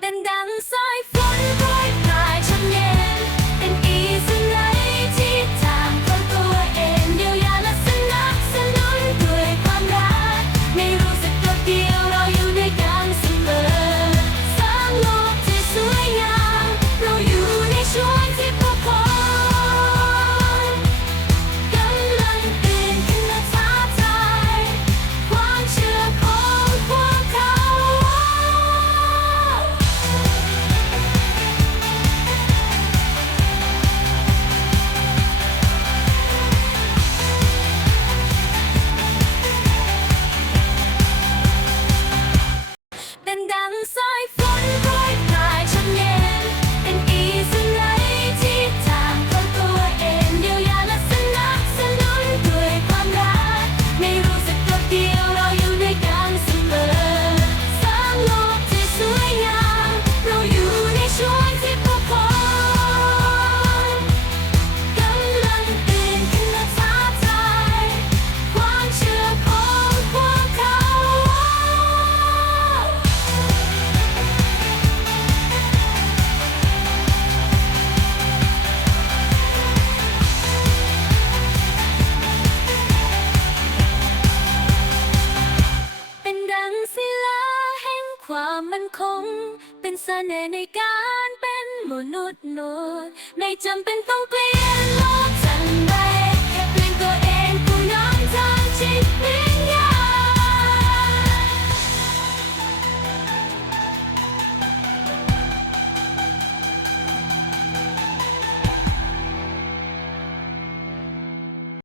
then dance ความมันคง เป็นเสน่ห์ในการเป็นมนุษย์นวดไจำเป็นต้องเปลี่ยน